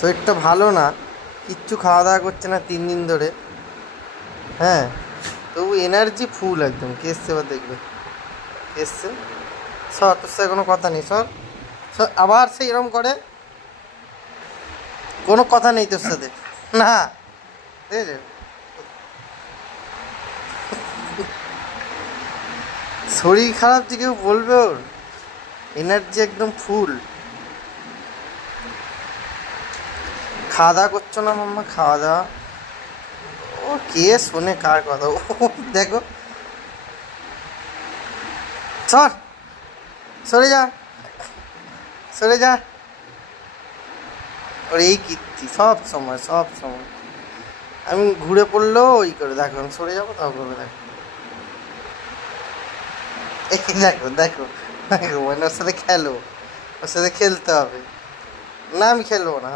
শরীরটা ভালো না, কিচ্ছু খাওয়া দাওয়া করছে না 3 দিন ধরে। হ্যাঁ, তবু এনার্জি ফুল একদম। কে এসছে এবার দেখবে, কে এসছে। সর, তোর সাথে কোনো কথা নেই, সর সর। আবার সে এরম করে, কোনো কথা নেই তোর সাথে। না, ঠিক আছে। শরীর খারাপ যে কেউ বলবে ওর, এনার্জি একদম ফুল। খাওয়া দাওয়া করছো না মাম্মা, খাওয়া দাওয়া। ও কে শোনে কার কথা, ও দেখো। সর, সরে যা, সরে যা। ওর এই কীর্তি সব সময়, সব সময়। আমি ঘুরে পড়লেও ওই করে, দেখো আমি সরে যাবো তাও করবে, দেখো। এই দেখো দেখো দেখো, মানে ওর সাথে খেলো, ওর সাথে খেলতে হবে। না, আমি খেলবো না।